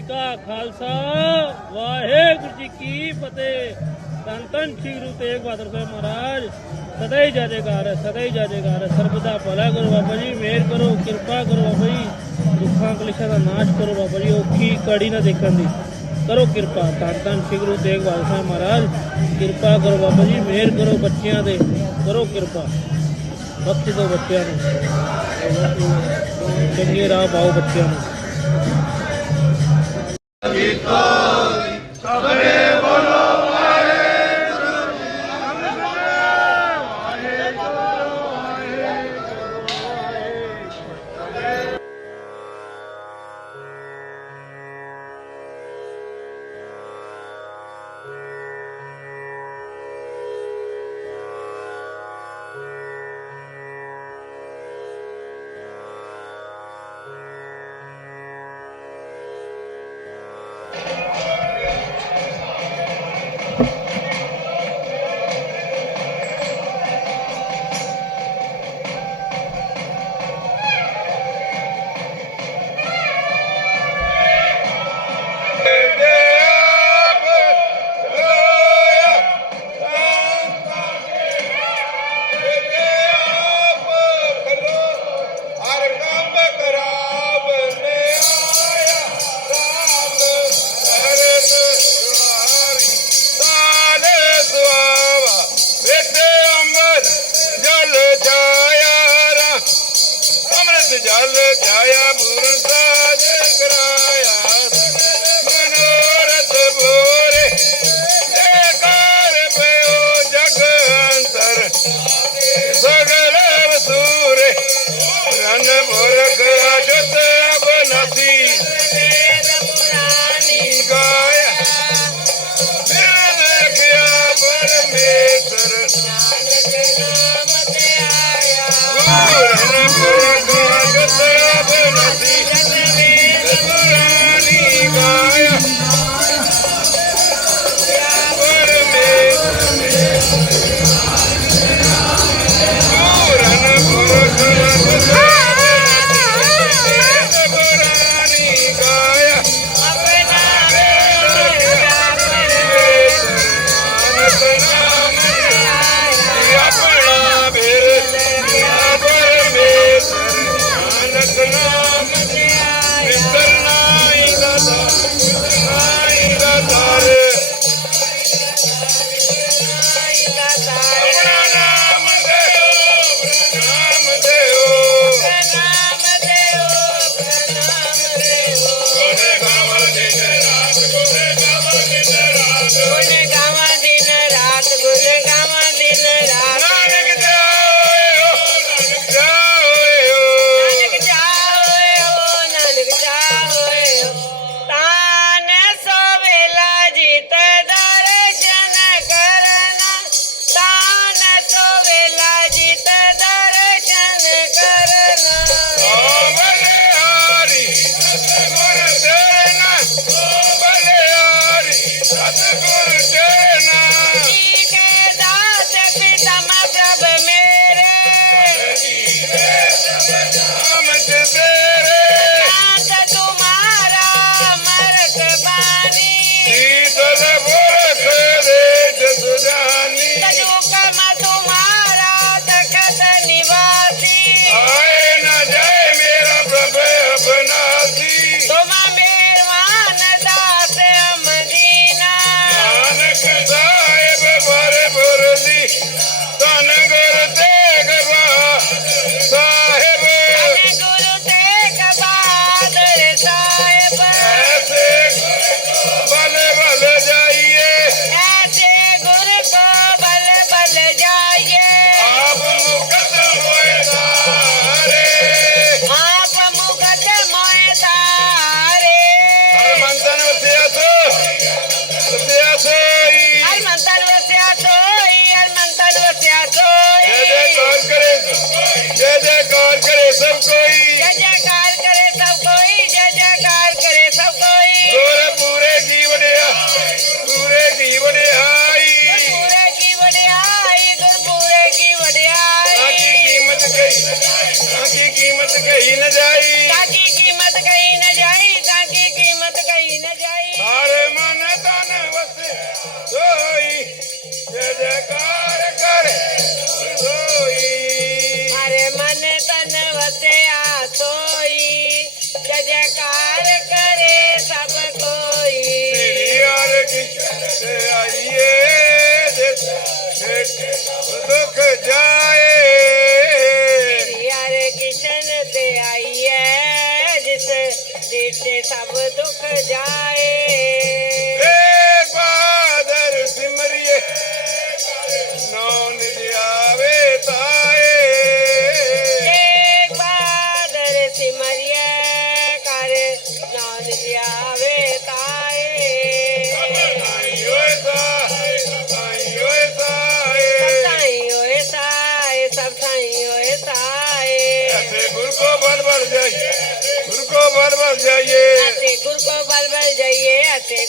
ਜੀ ਕਾ ਖਾਲਸਾ, ਵਾਹਿਗੁਰੂ ਜੀ ਕੀ ਫਤਿਹ। ਤਨ ਤਨ ਸ੍ਰੀ ਗੁਰੂ ਤੇਗ ਬਹਾਦਰ ਸਾਹਿਬ ਮਹਾਰਾਜ, ਸਦਾ ਹੀ ਜਾਜੇਕਾਰ ਹੈ, ਸਦਾ ਹੀ ਜਾਜੇਕਾਰ ਹੈ। ਸਰਬਦਾ ਭਲਾ ਕਰੋ ਬਾਬਾ ਜੀ, ਮਿਹਰ ਕਰੋ, ਕਿਰਪਾ ਕਰੋ ਬਾਬਾ ਜੀ। ਦੁੱਖਾਂ ਕਲੇਸ਼ਾਂ ਦਾ ਨਾਸ਼ ਕਰੋ ਬਾਬਾ ਜੀ, ਔਖੀ ਕੜੀ ਨਾ ਦੇਖਣ ਦੀ। ਕਰੋ ਕਿਰਪਾ ਤਨ ਤਨ ਸ੍ਰੀ ਗੁਰੂ ਤੇਗ ਬਹਾਦਰ ਸਾਹਿਬ ਮਹਾਰਾਜ। ਕਿਰਪਾ ਕਰੋ ਬਾਬਾ ਜੀ, ਮਿਹਰ ਕਰੋ ਬੱਚਿਆਂ ਦੇ। ਕਰੋ ਕਿਰਪਾ ਬਖਸ਼ ਦਿਓ ਬੱਚਿਆਂ ਨੂੰ। ਚੰਗੇ ਰਾਹ ਪਾਓ ਬੱਚਿਆਂ ਨੂੰ। ਹਰ Deus. Happy birthday.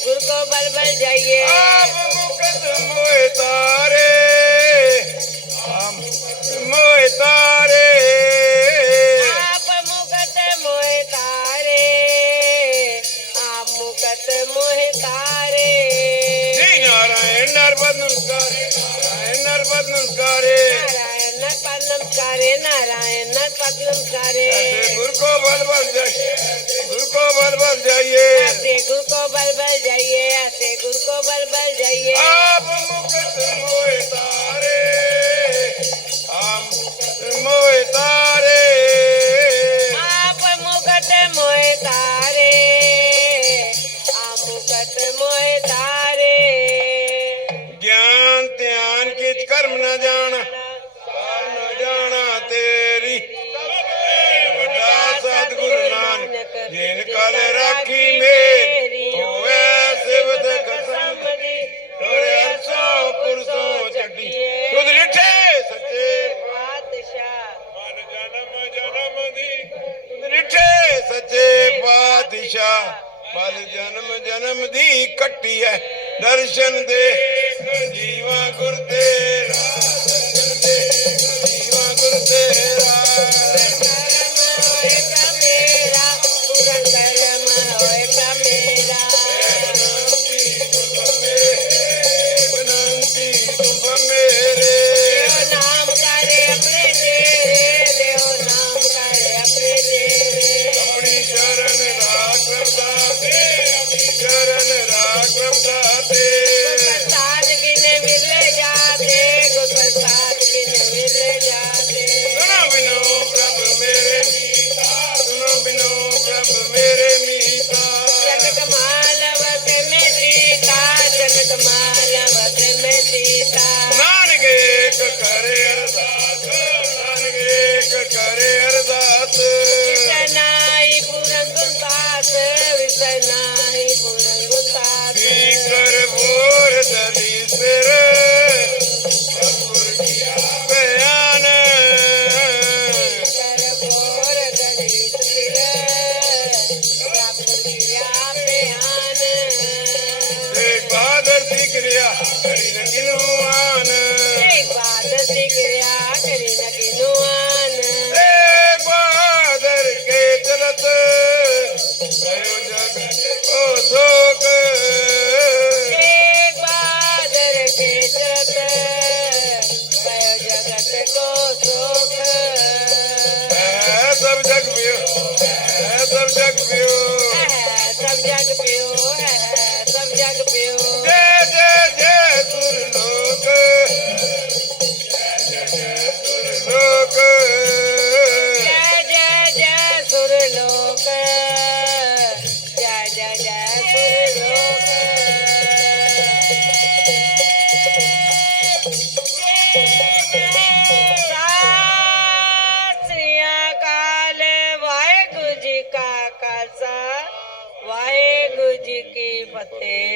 गुरु को बल ਈਸ਼ਾ ਮਨ ਜਨਮ ਜਨਮ ਦੀ ਕੱਟੀ ਐ। ਦਰਸ਼ਨ ਦੇ ਜੀਵਾ ਗੁਰਦੇ ਤੇਰਾ, ਦਰਸ਼ਨ ਦੇ ਜੀਵਾ ਗੁਰਦੇ ਤੇਰਾ। Jack of you. Have some Jack of you. Have some Jack of you.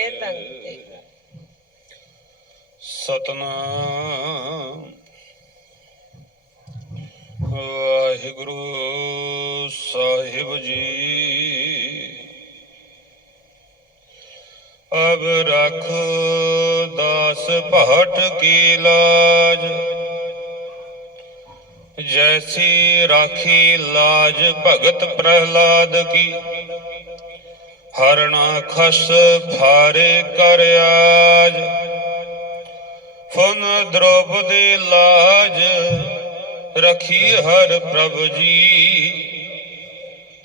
ਸੇ ਤੰਤੇ ਸਤਨਾਮ। ਵਾਹਿਗੁਰੂ ਸਾਹਿਬ ਜੀ। ਅਬ ਰਖ ਦਾਸ ਭਟ ਕੀ ਲਾਜ। ਜੈਸੀ ਰਾਖੀ ਲਾਜ ਭਗਤ ਪ੍ਰਹਲਾਦ ਕੀ। ਹਰਣਾ ਖਸ ਭਾਰੇ ਕਰਿਆਜ ਫਨ ਦੇ ਲਾਜ ਰਖੀ ਹਰ ਪ੍ਰਭ ਜੀ।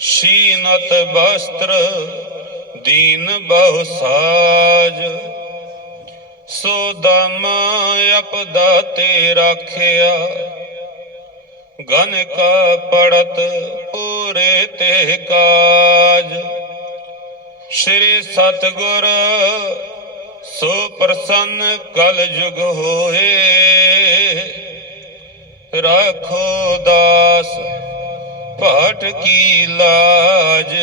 ਸੀਨਤ ਬਸਤਰ ਦੀਨ ਬਹੁ ਸਾਜ। ਸੋ ਦਮ ਅਪਦਾ ਤੇ ਰਾਖਿਆ। ਗਨ ਕਾ ਪੜਤ ਪੂਰੇ ਤੇ ਕਾਜ। ਸ੍ਰੀ ਸਤਗੁਰ ਸੋ ਪ੍ਰਸੰਨ ਕਲ ਯੁਗ ਹੋਏ। ਰੱਖੋ ਦਾਸ, ਪਾਠ ਕੀ ਲਾਜ।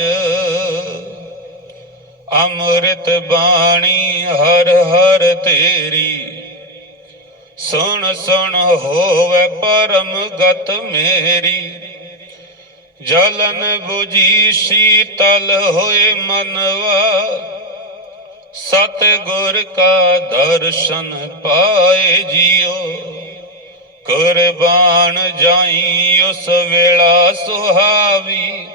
ਅੰਮ੍ਰਿਤ ਬਾਣੀ ਹਰ ਹਰ ਤੇਰੀ। ਸੁਣ ਸੁਣ ਹੋਵੇ ਪਰਮ ਗਤ ਮੇਰੀ। ਜਲਨ 부ਜੀ ਸ਼ੀਤਲ ਹੋਏ ਮਨਵਾ। ਸਤ ਗੁਰ ਕਾ ਦਰਸ਼ਨ ਪਾਏ ਜਿਉ ਕੁਰਬਾਨ ਜਾਈ ਉਸ ਵੇਲਾ ਸੁਹਾਵੀ।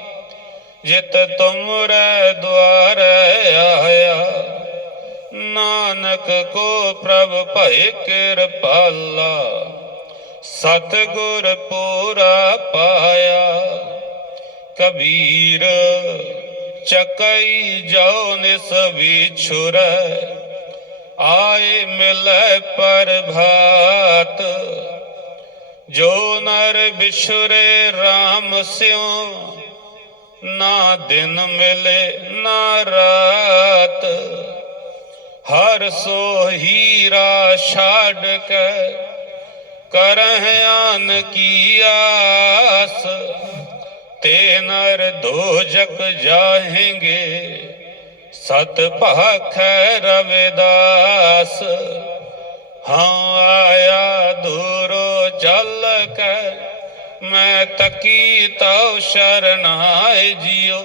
ਜਿਤ ਤੁਮਰੇ ਦੁਆਰੇ ਆਇਆ। ਨਾਨਕ ਕੋ ਪ੍ਰਭ ਭਏ ਕਿਰਪਾਲਾ। ਸਤ ਗੁਰ ਪੂਰਾ ਪਾਇਆ। ਕਬੀਰ ਚੱਕਈ ਜਾਉ ਨਿਸ ਵਿਛੁਰ ਆਏ ਮਿਲੈ ਪ੍ਰਭਾਤ ਜੋ ਨਰ ਵਿਛੁਰੇ RAM ਸਿਉ ਨਾ ਦਿਨ ਮਿਲੇ ਨਾ ਰਾਤ ਹਰ ਸੋ ਹੀਰਾ ਛਾੜ ਕੇ ਕਰਹਿ ਆਨ ਕੀ ਆਸ ਤੇ ਨਰ ਦੋਜਕ ਜਾਹੇਂਗੇ ਸਤ ਭਾਖੈ ਰਵਿਦਾਸ ਹਾਂ ਆਇਆ ਦੂਰੋ ਚੱਲ ਕੇ ਮੈਂ ਤਕੀ ਤਉ ਸ਼ਰਨਾਏ ਜਿਉ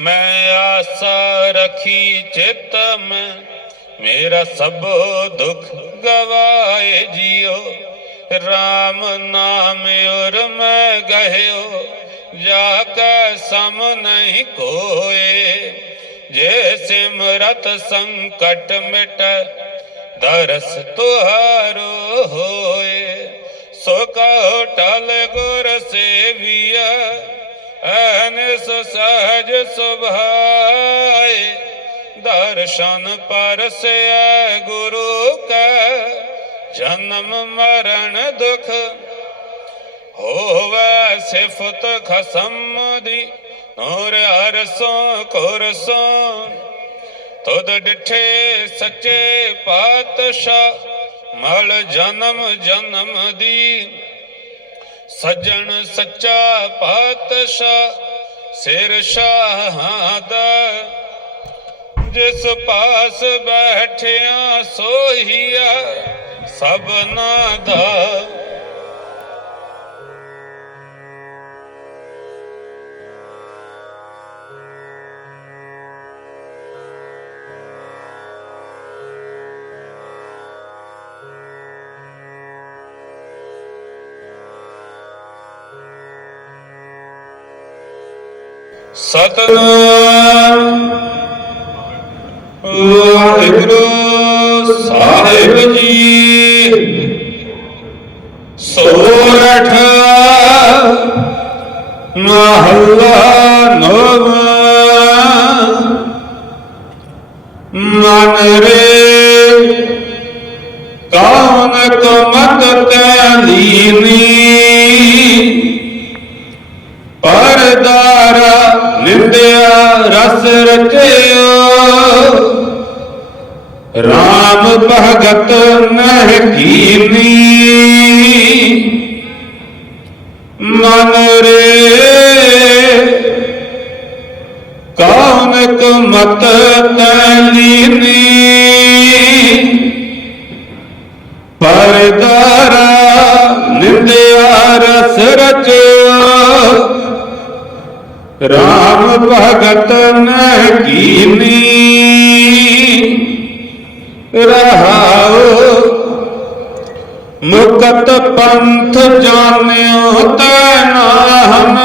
ਮੈਂ ਆਸਾ ਰਖੀ ਚਿਤ ਮੈਂ ਮੇਰਾ ਸਭ ਦੁੱਖ ਗਵਾਏ ਜਿਉ RAM ਨਾਮ ਉਰ ਮੈਂ ਗਹਿਓ ਜਾ ਕੇ ਸਮ ਨਹੀਂ ਕੋਏ ਜੇ ਸਿਮਰਤ ਸੰਕਟ ਮਿਟ ਦਰਸ ਤੁਹਾਰੋ ਹੋਏ ਸੋ ਕਹੋ ਟਲ ਗੁਰ ਸੇਵੀਆ ਅਨਸ ਸਹਜ ਸੁਭਾਏ ਦਰਸ਼ਨ ਪਰਸਿਆ ਗੁਰੂ ਕਾ ਜਨਮ ਮਰਨ ਦੁਖ ਹੋਵੇ ਸਿਫਤ ਖਸਮ ਦੀ, ਨੂਰ ਅਰਸੋਂ, ਕੁਰਸੋਂ। ਤੁਧ ਡਿਠੇ ਸੱਚੇ ਪਾਤਸ਼ਾਹ, ਮਲ ਜਨਮ ਜਨਮ ਦੀ। ਸੱਜਣ ਸੱਚਾ ਪਾਤਸ਼ਾਹ, ਸਿਰ ਸ਼ਾਹਾਂ ਦਾ। ਜਿਸ ਪਾਸ ਬੈਠਿਆ ਸੋਹੀਆ ਸਭਨਾ ਦਾ। ਸਤਨਾਮ ਵਾਹਿਗੁਰੂ ਸਾਹਿਬ ਜੀ ਸੋਰਠ ਮਹੱਲਾ ਨਵਮਾ ਮਨ ਰੇ ਕੌਣ ਕਮਤ ਤੈ ਲੀਨੀ ਰਸ ਰਚਿਓ। ਰਾਮ ਭਗਤ ਨਹਿ ਕੀਨੀ ਮਨ ਰੇ ਕੌਣ ਕੁਮਤ ਤਲੀਨੀ ਪਰਦਾਰਾ ਨਿੰਦਿਆ ਰਸ ਰਚਿਓ। RAM ਭਗਤ ਨਹਿ ਕੀਨੀ। ਰਹਾਉ ਮੁਕਤ ਪੰਥ ਜਾਣਿਓ ਤੈ ਨਾਮ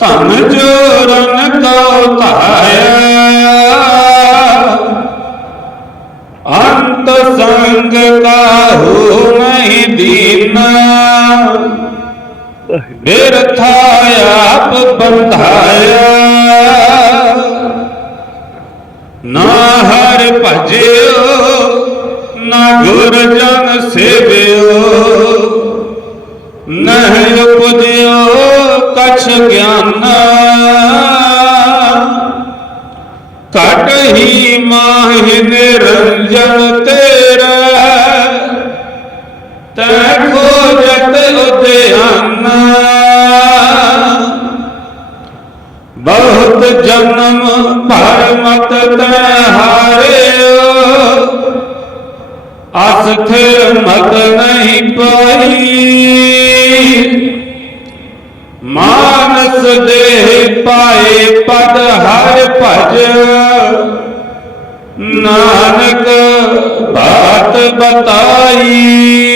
ਧਨ ਜੋਰਨ ਕਉ ਧਾਇਆ ਬਿਰਥਾ ਆਪ ਬੰਧਾਇਆ। ਨਾ ਹਰ ਭਜਿਓ, ਨਾ ਗੁਰ ਜਨ ਸੇਵਿਓ, ਨਹਿ ਉਪਜਿਓ ਕਛ ਗਿਆਨਾ। ਘੱਟ ਹੀ ਨਾਹੀ ਨਿਰੰਜਨ ਤੇਰਾ। ਤੈ ਹਾਰਿਓ ਅਸਥਿਰ ਮਤ ਨਹੀਂ ਪਾਈ। ਮਾਨਸ ਦੇ ਪਾਏ ਪਦ ਹਰ ਭਜ। ਨਾਨਕ ਬਾਤ ਬਤਾਈ।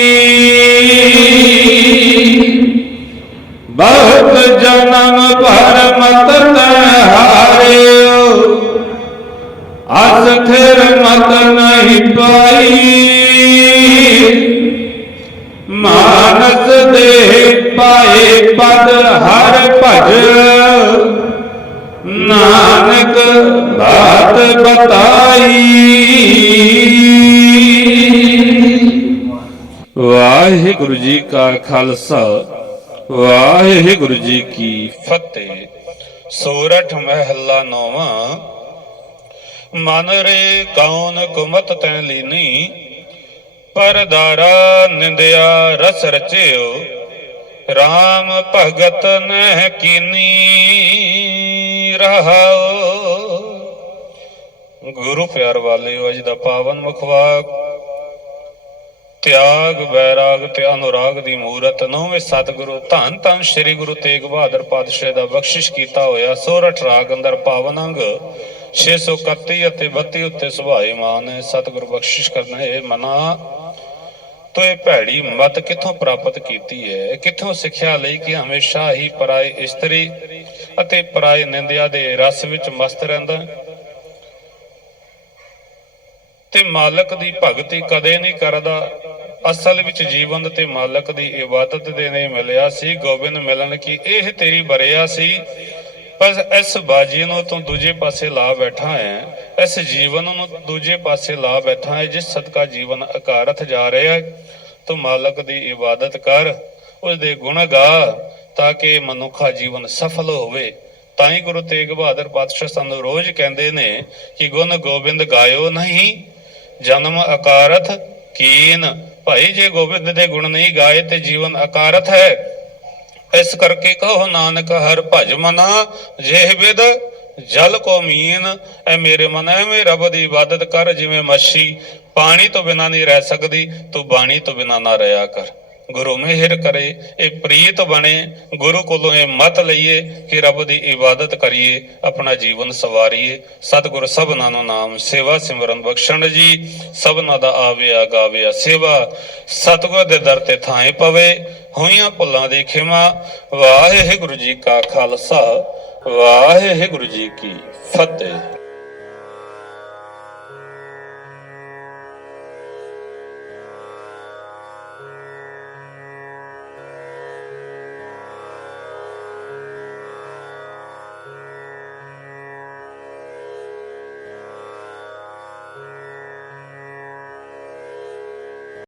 ਜੀ ਕਾ ਖਾਲਸਾ। ਵਾਹਿਗੁਰੂ ਜੀ ਕੀ ਫਤਿਹ। ਸੋਰਠ ਮਹਿਲਾ ਨੌਵਾਂ। ਮਨ ਰੇ ਕੌਣ ਕੁਮਤ ਤੈ ਲੀਨੀ। ਪਰਦਾਰਾ ਨਿੰਦਿਆ ਰਸ ਰਚਿਓ। RAM ਭਗਤ ਨਹਿ ਕੀਨੀ ਰਹਾਓ। ਗੁਰੂ ਪਿਆਰ ਵਾਲਿਓ, ਅੱਜ ਦਾ ਪਾਵਨ ਮੁਖਵਾਕ ਤਿਆਗ ਬੈਰਾਗ ਤੇ ਅਨੁਰਾਗ ਦੀ ਮੂਰਤ। ਨੌਵੇਂ ਸਤਿਗੁਰੂ ਧੰਨ ਧੰਨ ਸ੍ਰੀ ਗੁਰੂ ਤੇਗ ਬਹਾਦਰ ਪਾਤਸ਼ਾਹ ਦਾ ਬਖਸ਼ਿਸ਼ ਕੀਤਾ ਹੋਇਆ ਸੋਰਠ ਰਾਗ ਅੰਦਰ ਪਾਵਨ ਅੰਗ 631 ਅਤੇ 32 ਉੱਤੇ ਸੁਭਾਏਮਾਨ ਹੈ। ਸਤਿਗੁਰੂ ਬਖਸ਼ਿਸ਼ ਕਰਨਾ ਹੈ ਮਨਾ। ਤੋ ਇਹ ਭੈੜੀ ਮਤ ਕਿੱਥੋਂ ਪ੍ਰਾਪਤ ਕੀਤੀ ਹੈ? ਕਿੱਥੋਂ ਸਿੱਖਿਆ ਲਈ ਕਿ ਹਮੇਸ਼ਾ ਹੀ ਪਰਾਏ ਇਸਤਰੀ ਅਤੇ ਪਰਾਏ ਨਿੰਦਿਆ ਦੇ ਰਸ ਵਿੱਚ ਮਸਤ ਰਹਿੰਦਾ ਤੇ ਮਾਲਕ ਦੀ ਭਗਤੀ ਕਦੇ ਨਹੀਂ ਕਰਦਾ। ਅਸਲ ਵਿੱਚ ਜੀਵਨ ਤੇ ਮਾਲਕ ਦੀ ਇਬਾਦਤ ਦੇ ਨੇ ਮਿਲਿਆ ਸੀ, ਗੋਬਿੰਦ ਮਿਲਣ ਕੀ ਇਹ ਤੇਰੀ ਬਰਿਆ ਸੀ, ਪਰ ਇਸ ਬਾਜੀ ਨੂੰ ਤੂੰ ਦੂਜੇ ਪਾਸੇ ਲਾ ਬੈਠਾ ਹੈ। ਇਸ ਜੀਵਨ ਨੂੰ ਦੂਜੇ ਪਾਸੇ ਲਾ ਬੈਠਾ ਹੈ, ਜਿਸ ਸਦਕਾ ਜੀਵਨ ਅਕਾਰਥ ਜਾ ਰਿਹਾ ਹੈ। ਤੂੰ ਮਾਲਕ ਦੀ ਇਬਾਦਤ ਕਰ ਉਸ ਦੇ ਗੁਣ ਗਾ, ਤਾਂ ਕਿ ਮਨੁੱਖਾ ਜੀਵਨ ਸਫਲ ਹੋਵੇ। ਤਾਂ ਹੀ ਗੁਰੂ ਤੇਗ ਬਹਾਦਰ ਪਾਤਸ਼ਾਹ ਸਾਨੂੰ ਰੋਜ਼ ਕਹਿੰਦੇ ਨੇ ਕਿ ਗੁਣ ਗੋਬਿੰਦ ਗਾਇਓ ਨਹੀਂ, ਜਨਮ ਅਕਾਰਥ ਕੀਨ। ਭਾਈ ਜੇ ਗੋਬਿੰਦ ਦੇ ਗੁਣ ਨਹੀਂ ਗਾਏ ਤੇ ਜੀਵਨ ਅਕਾਰਤ ਹੈ। ਇਸ ਕਰਕੇ ਕਹੋ ਨਾਨਕ, ਹਰ ਭਜ ਮਨਾ ਜਿਹ ਵਿਦ ਜਲ ਕੋ ਮੀਨ, ਐ ਮੇਰੇ ਮਨ, ਐਵੇਂ ਰੱਬ ਦੀ ਇਬਾਦਤ ਕਰ, ਜਿਵੇਂ ਮੱਛੀ ਪਾਣੀ ਤੋਂ ਬਿਨਾ ਨਹੀਂ ਰਹਿ ਸਕਦੀ, ਤੂੰ ਬਾਣੀ ਤੋਂ ਬਿਨਾ ਨਾ ਰਹਿਆ ਕਰ। ਗੁਰੂ ਮਿਹਰ ਕਰੇ, ਇਹ ਪ੍ਰੀਤ ਬਣੇ, ਗੁਰੂ ਕੋਲੋਂ ਇਹ ਮਤ ਲਈਏ ਕਿ ਰੱਬ ਦੀ ਇਬਾਦਤ ਕਰੀਏ, ਆਪਣਾ ਜੀਵਨ ਸਵਾਰੀਏ। ਸਤਿਗੁਰ ਸਭਨਾਂ ਨੂੰ ਨਾਮ ਸੇਵਾ ਸਿਮਰਨ ਬਖਸ਼ਣ ਜੀ। ਸਭਨਾਂ ਦਾ ਆਵਿਆ ਗਾਵਿਆ ਸੇਵਾ। ਸਤਿਗੁਰ ਦੇ ਦਰ ਤੇ ਥਾਂ ਪਵੇ, ਹੋਈਆਂ ਭੁੱਲਾਂ ਦੀ ਖਿਮਾ। ਵਾਹਿਗੁਰੂ ਜੀ ਕਾ ਖਾਲਸਾ, ਵਾਹਿਗੁਰੂ ਜੀ ਕੀ ਫਤਿਹ।